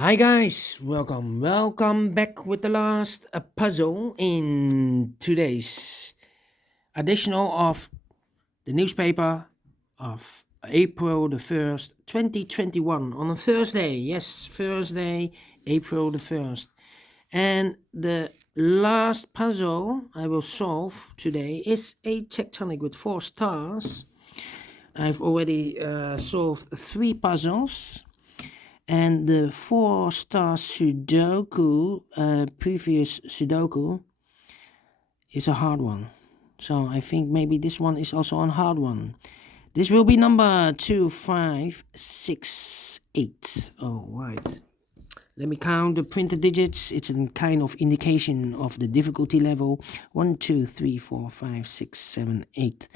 Hi guys, welcome back with the last puzzle in today's additional of the newspaper of April the 1st, 2021 on a Thursday. Yes, Thursday, April the 1st. And the last puzzle I will solve today is a tectonic with 4 stars. I've already solved 3 puzzles. And the 4-star Sudoku, previous Sudoku, is a hard one. So I think maybe this one is also a hard one. This will be number 2568. Oh, right. Let me count the printed digits. It's a kind of indication of the difficulty level. 1, 2, 3, 4, 5, 6, 7, 8,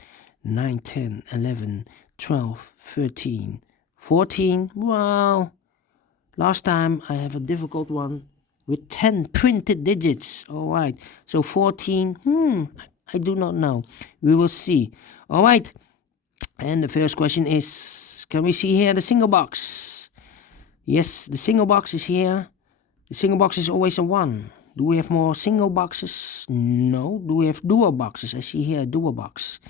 9, 10, 11, 12, 13, 14. Wow. Last time I have a difficult one with 10 printed digits. All right. So 14. I do not know. We will see. All right. And the first question is, can we see here the single box? Yes, the single box is here. The single box is always a 1. Do we have more single boxes? No. Do we have dual boxes? I see here a dual box.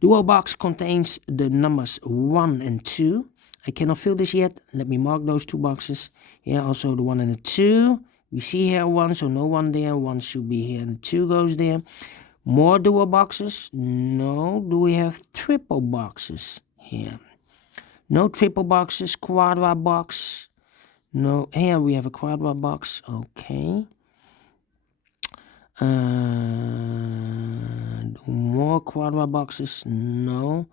Dual box contains the numbers 1 and 2. I cannot fill this yet. Let me mark those 2 boxes. Here also the 1 and the 2. We see here 1, so no 1 there. 1 should be here and the 2 goes there. More dual boxes? No. Do we have triple boxes here? No triple boxes. Quadra box? No. Here we have a quadra box. Okay. More quadra boxes? No.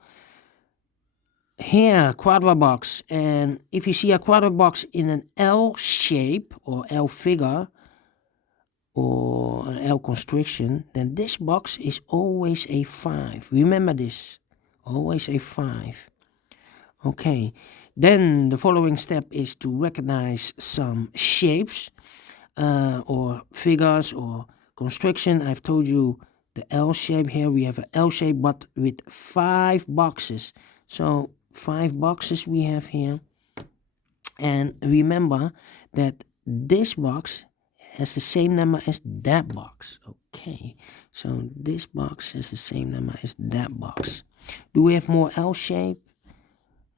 Here, quadra box, and if you see a quadra box in an L shape or L figure or an L constriction, then this box is always a 5. Remember this, always a 5. Okay, then the following step is to recognize some shapes or figures or constriction. I've told you the L shape here. We have an L shape but with 5 boxes. So 5 boxes we have here, and remember that this box has the same number as that box. Okay, so this box has the same number as that box. Do we have more L shape?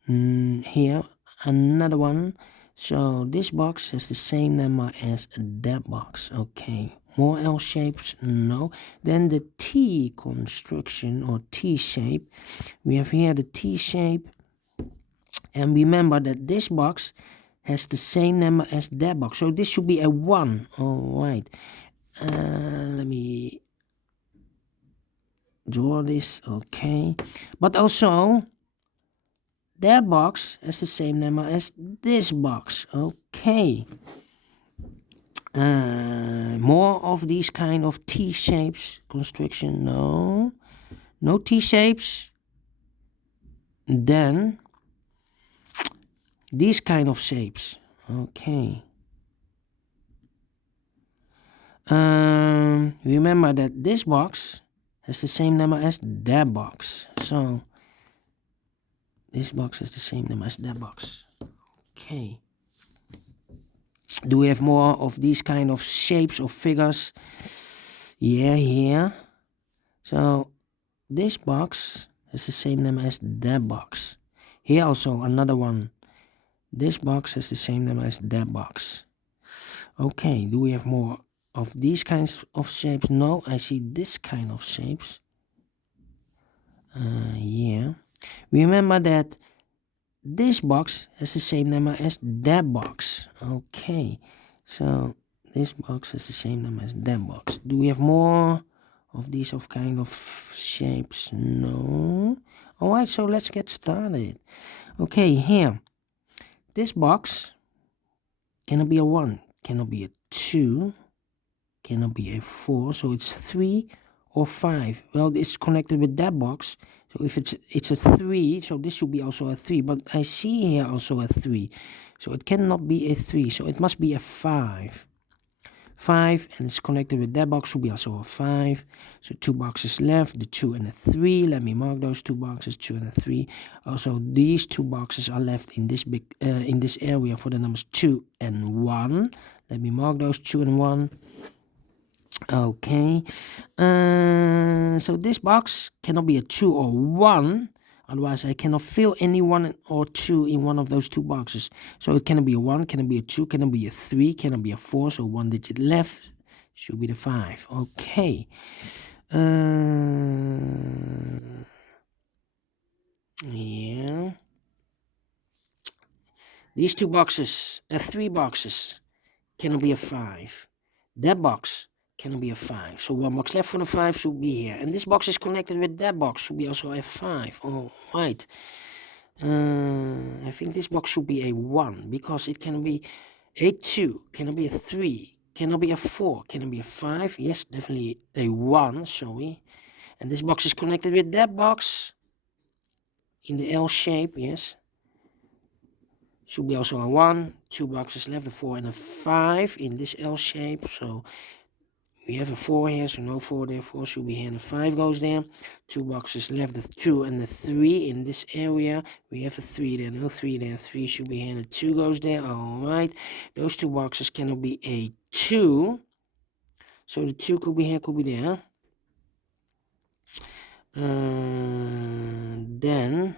Here another one. So this box has the same number as that box. Okay, more L shapes? No. Then the T construction or T shape. We have here the T shape. And remember that this box has the same number as that box. So this should be a 1. All right. Let me draw this. Okay. But also, that box has the same number as this box. Okay. More of these kind of T-shapes constriction. No. No T-shapes. Then these kind of shapes. Okay. Remember that this box has the same number as that box. So this box has the same number as that box. Okay. Do we have more of these kind of shapes or figures? Yeah, here. So this box has the same number as that box. Here also another one. This box has the same number as that box. Okay, do we have more of these kinds of shapes? No, I see this kind of shapes. Yeah. Remember that this box has the same number as that box. Okay, so this box has the same number as that box. Do we have more of these kind of shapes? No. All right, so let's get started. Okay, here. This box cannot be a 1, cannot be a 2, cannot be a 4, so it's 3 or 5. Well, it's connected with that box, so if it's a 3, so this should be also a 3, but I see here also a 3, so it cannot be a 3, so it must be a 5. 5, and it's connected with that box, should be also a 5. So 2 boxes left, the 2 and the 3. Let me mark those 2 boxes, 2 and a 3. Also, these 2 boxes are left in this in this area for the numbers 2 and 1. Let me mark those 2 and 1. Okay, so this box cannot be a 2 or 1, otherwise I cannot fill any 1 or 2 in one of those 2 boxes. So it cannot be a 1, cannot be a 2, cannot be a 3, cannot be a 4, so 1 digit left should be the 5. Okay, yeah, these 2 boxes, 3 boxes, cannot be a 5. That box cannot be a 5. So 1 box left for the 5 should be here. And this box is connected with that box, should be also a 5. All right. I think this box should be a 1 because it can be a 2, cannot be a 3, cannot be a 4, cannot be a 5. Yes, definitely a 1, sorry. And this box is connected with that box in the L shape, yes. Should be also a 1. 2 boxes left, a 4 and a 5 in this L shape. So we have a 4 here, so no 4 there. 4 should be here, and a 5 goes there. 2 boxes left, the 2 and the 3 in this area. We have a 3 there, no 3 there. 3 should be here, and a 2 goes there. Alright, those 2 boxes cannot be a 2. So the 2 could be here, could be there. Then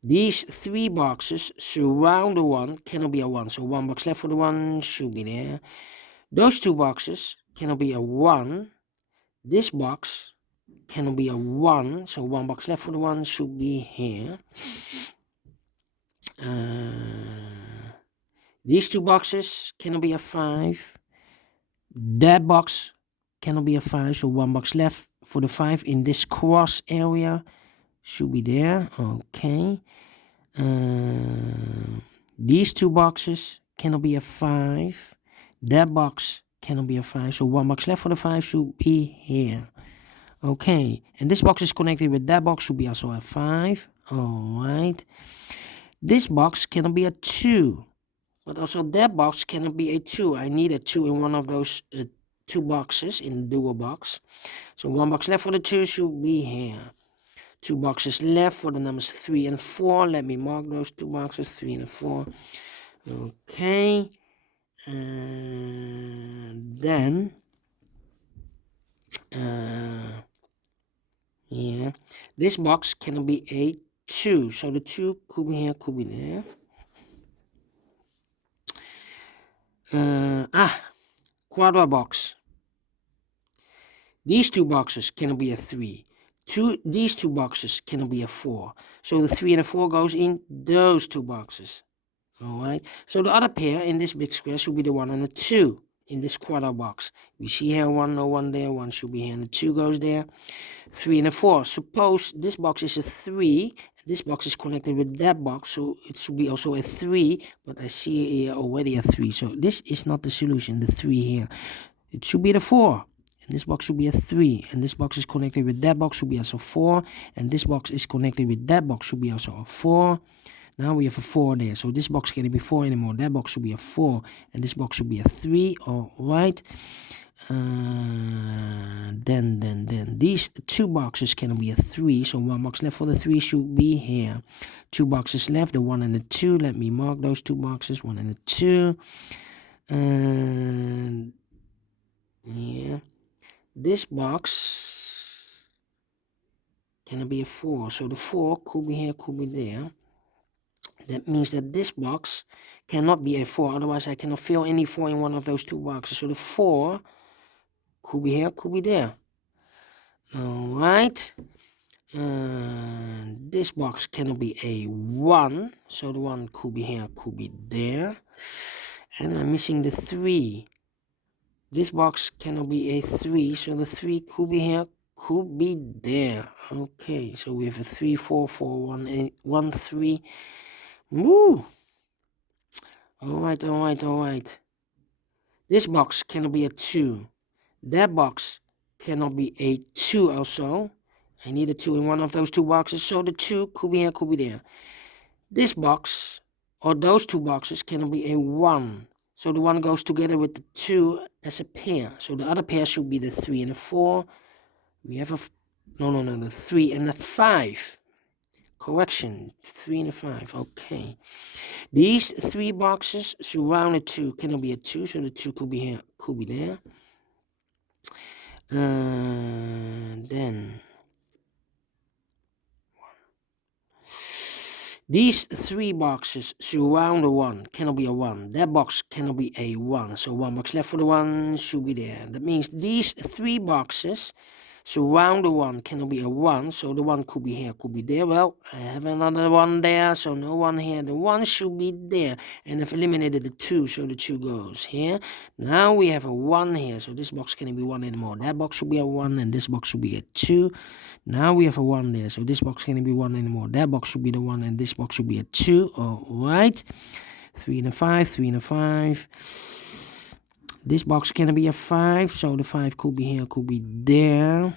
these 3 boxes surround the 1, cannot be a 1. So 1 box left for the 1 should be there. Those 2 boxes cannot be a 1. This box cannot be a 1. So 1 box left for the 1 should be here. These 2 boxes cannot be a 5. That box cannot be a 5. So 1 box left for the 5 in this cross area should be there. Okay. These 2 boxes cannot be a 5. That box cannot be a 5. So 1 box left for the 5 should be here. Okay. And this box is connected with that box, should be also a 5. Alright. This box cannot be a 2. But also that box cannot be a 2. I need a 2 in one of those 2 boxes in the dual box. So 1 box left for the 2 should be here. 2 boxes left for the numbers 3 and 4. Let me mark those 2 boxes, 3 and 4. Okay. And then, yeah, this box cannot be a 2. So the 2 could be here, could be there. Quadra box. These 2 boxes cannot be a 3. These 2 boxes cannot be a 4. So the 3 and the 4 goes in those 2 boxes. Alright. So the other pair in this big square should be the 1 and the 2 in this quadra box. We see here 1, no 1 there. 1 should be here and the 2 goes there. 3 and a 4. Suppose this box is a 3. This box is connected with that box, so it should be also a 3. But I see here already a 3. So this is not the solution, the 3 here. It should be the 4. And this box should be a 3. And this box is connected with that box, should be also 4. And this box is connected with that box, should be also a 4. Now we have a 4 there. So this box can't be 4 anymore. That box should be a 4. And this box should be a 3. Alright. Then these 2 boxes cannot be a 3. So 1 box left for the 3 should be here. 2 boxes left, the 1 and the 2. Let me mark those 2 boxes, 1 and the 2. And yeah. This box cannot be a 4. So the 4 could be here, could be there. That means that this box cannot be a 4. Otherwise, I cannot fill any 4 in one of those 2 boxes. So the 4 could be here, could be there. Alright. This box cannot be a 1. So the 1 could be here, could be there. And I'm missing the 3. This box cannot be a 3. So the 3 could be here, could be there. Okay. So we have a 3, 4, 4, 1, 8, 1, 3. Woo! Alright. This box cannot be a 2. That box cannot be a 2 also. I need a 2 in one of those 2 boxes. So the 2 could be here, could be there. This box, or those 2 boxes, cannot be a 1. So the 1 goes together with the 2 as a pair. So the other pair should be the 3 and the 4. We have a... No, the 3 and the 5. Correction, 3 and a 5. Okay. These 3 boxes surround the 2 cannot be a 2, so the 2 could be here, could be there. Then these 3 boxes surround the 1 cannot be a 1. That box cannot be a 1. So 1 box left for the 1 should be there. That means these 3 boxes surround the 1 cannot be a 1. So the 1 could be here, could be there. Well, I have another 1 there, so no 1 here. The 1 should be there. And I've eliminated the 2, so the 2 goes here. Now we have a 1 here, so this box cannot be 1 anymore. That box should be a 1, and this box should be a 2. Now we have a 1 there, so this box cannot be 1 anymore. That box should be the 1, and this box should be a 2. Alright. 3 and a 5, 3 and a 5. This box cannot be a 5, so the 5 could be here, could be there.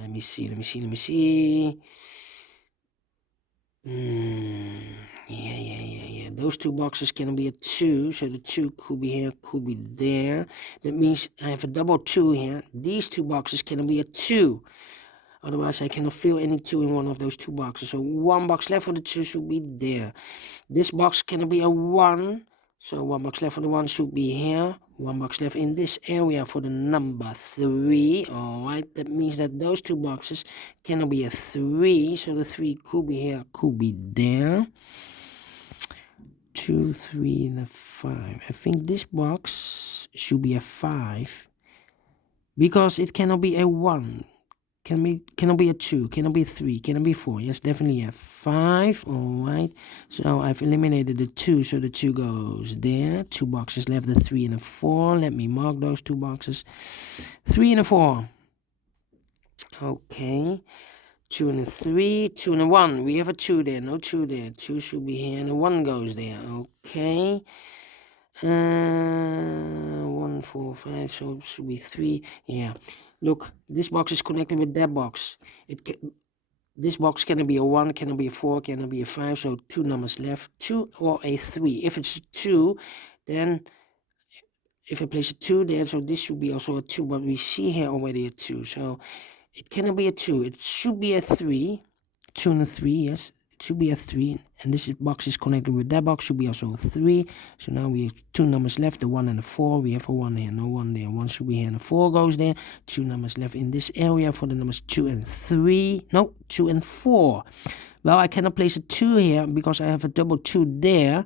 Let me see. Yeah. Those 2 boxes cannot be a 2, so the 2 could be here, could be there. That means I have a double 2 here. These 2 boxes cannot be a 2. Otherwise, I cannot fill any 2 in one of those 2 boxes. So 1 box left for the 2 should be there. This box cannot be a 1. So 1 box left for the 1 should be here. 1 box left in this area for the number 3. Alright, that means that those 2 boxes cannot be a 3. So the 3 could be here, could be there. 2, 3, and a 5. I think this box should be a 5. Because it cannot be a 1. Cannot be a 2, cannot be a 3, cannot be 4. Yes, definitely a 5. Alright. So I've eliminated the 2, so the 2 goes there. 2 boxes left, the 3 and a 4. Let me mark those 2 boxes. 3 and a 4. Okay. 2 and a 3, 2 and a 1. We have a 2 there, no 2 there. 2 should be here, and a 1 goes there. Okay. 1, 4, 5, so it should be 3. Yeah. Look, this box is connected with that box. This box cannot be a 1, cannot be a 4, cannot be a 5, so 2 numbers left. 2 or a 3. If it's a 2, then if I place a 2 there, so this should be also a 2, but we see here already a 2, so it cannot be a 2. It should be a 3. 2 and a 3, yes. It should be a 3. And this box is connected with that box, should be also a 3. So now we have 2 numbers left, the 1 and the 4. We have a 1 here, no 1 there. 1 should be here, and a 4 goes there. 2 numbers left in this area for the numbers 2 and 3. No, 2 and 4. Well, I cannot place a 2 here because I have a double 2 there.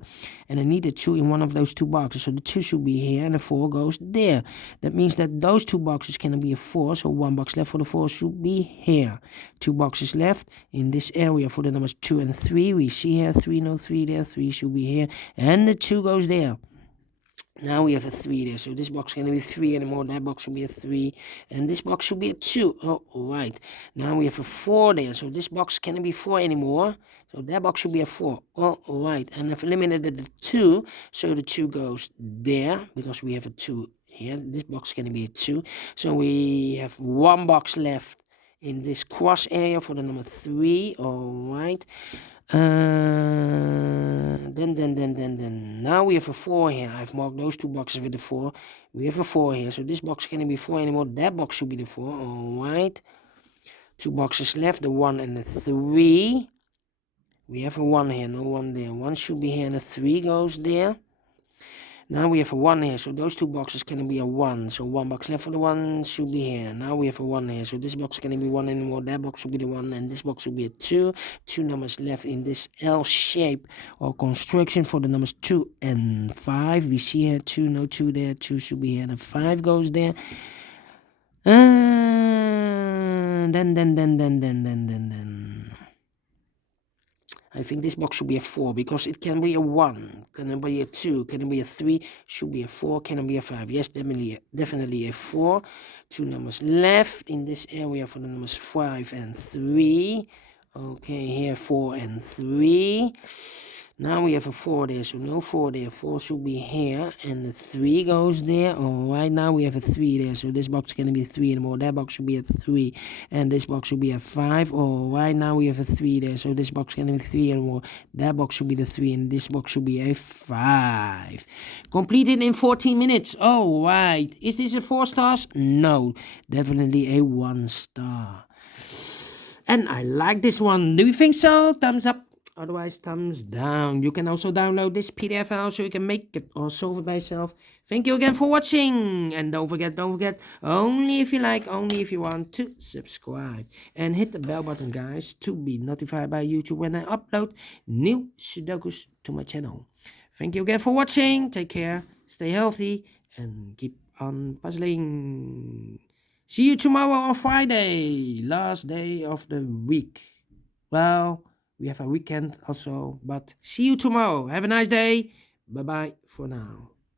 And I need a 2 in one of those 2 boxes. So the 2 should be here and the 4 goes there. That means that those 2 boxes cannot be a 4. So 1 box left for the 4 should be here. 2 boxes left in this area for the numbers 2 and 3. We see here 3, no 3 there. 3 should be here. And the 2 goes there. Now we have a 3 there, so this box cannot be 3 anymore. That box should be a 3, and this box should be a 2. Oh, alright. Now we have a 4 there, so this box cannot be 4 anymore. So that box should be a 4. Oh, alright. And I've eliminated the 2, so the 2 goes there, because we have a 2 here. This box cannot be a 2. So we have 1 box left in this cross area for the number 3. Alright. Then now we have a 4 here. I've marked those 2 boxes with the 4. We have a 4 here, so this box cannot be 4 anymore. That box should be the 4. Alright. 2 boxes left, the 1 and the 3. We have a 1 here, no 1 there. 1 should be here, and a 3 goes there. Now we have a 1 here, so those 2 boxes cannot be a 1. So 1 box left for the 1 should be here. Now we have a 1 here, so this box cannot be 1 anymore. That box should be the 1, and this box should be a 2. 2 numbers left in this L shape or construction for the numbers 2 and 5. We see here 2, no 2 there. 2 should be here, and 5 goes there. Then. I think this box should be a 4 because it can be a 1, can be a 2, can be a 3, should be a 4, can be a 5. Yes, definitely a 4. 2 numbers left in this area for the numbers 5 and 3. Okay, here 4 and 3. Now we have a 4 there, so no 4 there. 4 should be here, and the 3 goes there. Alright, now we have a 3 there, so this box can be 3 anymore. That box should be a 3, and this box should be a 5. Alright, now we have a 3 there, so this box can be 3 anymore. That box should be the 3, and this box should be a 5. Completed in 14 minutes. Alright, is this a 4 stars? No, definitely a 1 star. And I like this one. Do you think so? Thumbs up. Otherwise, thumbs down. You can also download this PDF file so you can make it or solve it by yourself. Thank you again for watching. And don't forget, only if you like, only if you want to subscribe. And hit the bell button, guys, to be notified by YouTube when I upload new Sudokus to my channel. Thank you again for watching. Take care, stay healthy, and keep on puzzling. See you tomorrow on Friday, last day of the week. Well, we have a weekend also, but see you tomorrow. Have a nice day. Bye-bye for now.